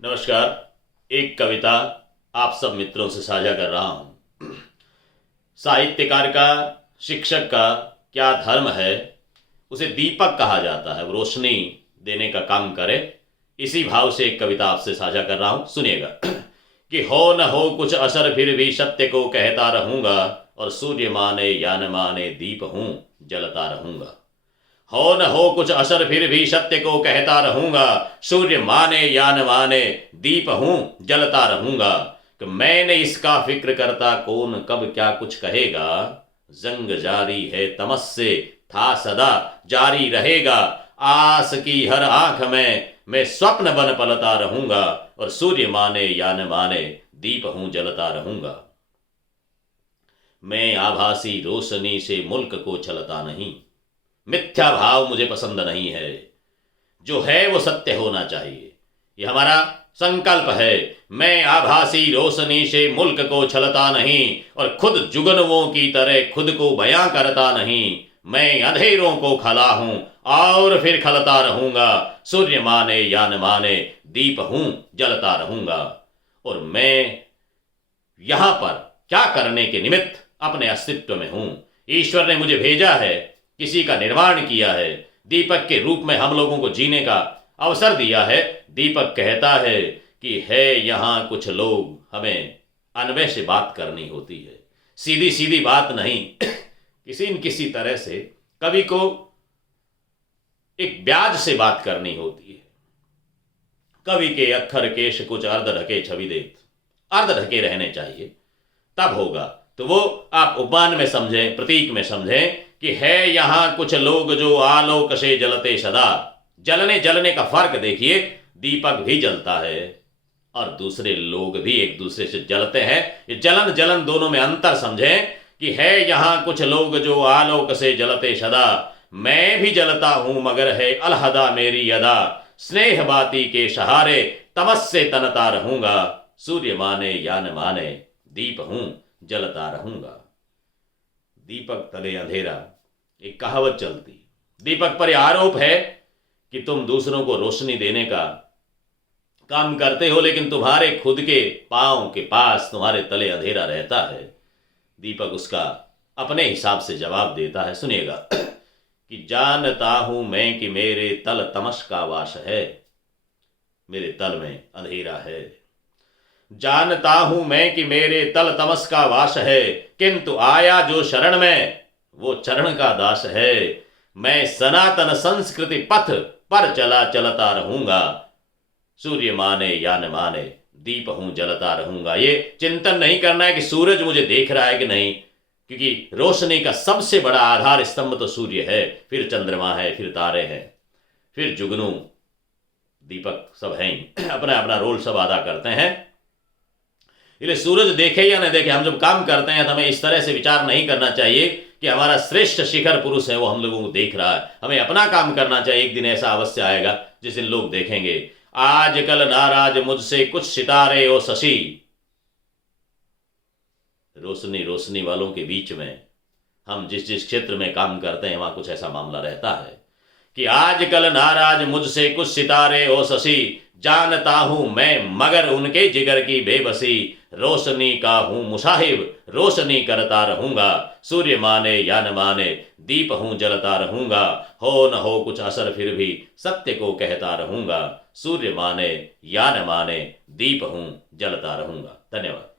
नमस्कार। एक कविता आप सब मित्रों से साझा कर रहा हूँ। साहित्यकार का, शिक्षक का क्या धर्म है, उसे दीपक कहा जाता है, वो रोशनी देने का काम करे। इसी भाव से एक कविता आपसे साझा कर रहा हूँ, सुनिएगा। कि हो न हो कुछ असर फिर भी सत्य को कहता रहूँगा, और सूर्य माने या न माने दीप हूँ जलता रहूँगा। हो न हो कुछ असर फिर भी सत्य को कहता रहूंगा, सूर्य माने या न माने दीप हूं जलता रहूंगा। कि मैंने इसका फिक्र करता कौन कब क्या कुछ कहेगा, जंग जारी है तमस से था सदा जारी रहेगा। आस की हर आंख में मैं स्वप्न बन पलता रहूंगा, और सूर्य माने या न माने दीप हूं जलता रहूंगा। मैं आभासी रोशनी से मुल्क को छलता नहीं, मिथ्या भाव मुझे पसंद नहीं है। जो है वो सत्य होना चाहिए, ये हमारा संकल्प है। मैं आभासी रोशनी से मुल्क को छलता नहीं, और खुद जुगनुओं की तरह खुद को बयां करता नहीं। मैं अंधेरों को खला हूं और फिर खलता रहूंगा, सूर्य माने या न माने दीप हूं जलता रहूंगा। और मैं यहां पर क्या करने के निमित्त अपने अस्तित्व में हूं। ईश्वर ने मुझे भेजा है, किसी का निर्माण किया है, दीपक के रूप में हम लोगों को जीने का अवसर दिया है। दीपक कहता है कि है यहाँ कुछ लोग, हमें अनवय से बात करनी होती है, सीधी सीधी बात नहीं। किसी न किसी तरह से कवि को एक ब्याज से बात करनी होती है। कवि के अक्षर केश कुछ अर्ध ढके छवि देत, अर्ध ढके रहने चाहिए, तब होगा। तो वो आप उपमान में समझें, प्रतीक में समझें कि है यहाँ कुछ लोग जो आलोक से जलते सदा। जलने जलने का फर्क देखिए, दीपक भी जलता है और दूसरे लोग भी एक दूसरे से जलते हैं। ये जलन जलन दोनों में अंतर समझें कि है यहाँ कुछ लोग जो आलोक से जलते सदा। मैं भी जलता हूं मगर है अलहदा मेरी अदा, स्नेह बाती के सहारे तमस से तनता रहूंगा। सूर्य माने या न माने दीप हूं जलता रहूंगा। दीपक तले अंधेरा, एक कहावत चलती। दीपक पर यह आरोप है कि तुम दूसरों को रोशनी देने का काम करते हो, लेकिन तुम्हारे खुद के पांव के पास, तुम्हारे तले अंधेरा रहता है। दीपक उसका अपने हिसाब से जवाब देता है, सुनिएगा। कि जानता हूं मैं कि मेरे तल तमस का वास है, मेरे तल में अंधेरा है। जानता हूं मैं कि मेरे तल तमस का वास है, किंतु आया जो शरण में वो चरण का दास है। मैं सनातन संस्कृति पथ पर चला चलता रहूंगा, सूर्य माने या न माने दीप हूं जलता रहूंगा। ये चिंतन नहीं करना है कि सूरज मुझे देख रहा है कि नहीं, क्योंकि रोशनी का सबसे बड़ा आधार स्तंभ तो सूर्य है, फिर चंद्रमा है, फिर तारे हैं, फिर जुगनू, दीपक सब हैं, अपना अपना रोल सब अदा करते हैं। इसलिए सूरज देखे या न देखे, हम जब काम करते हैं तो हमें इस तरह से विचार नहीं करना चाहिए कि हमारा श्रेष्ठ शिखर पुरुष है वो हम लोगों को देख रहा है। हमें अपना काम करना चाहिए। एक दिन ऐसा अवश्य आएगा जिस दिन लोग देखेंगे, आजकल नाराज मुझसे कुछ सितारे ओ शशि। रोशनी रोशनी वालों के बीच में हम जिस जिस क्षेत्र में काम करते हैं वहां कुछ ऐसा मामला रहता है कि आजकल नाराज मुझसे कुछ सितारे ओ शशि। जानता हूं मैं मगर उनके जिगर की बेबसी, रोशनी का हूं मुसाहिब रोशनी करता रहूंगा। सूर्य माने या न माने दीप हूं जलता रहूंगा। हो न हो कुछ असर फिर भी सत्य को कहता रहूंगा, सूर्य माने या न माने दीप हूं जलता रहूंगा। धन्यवाद।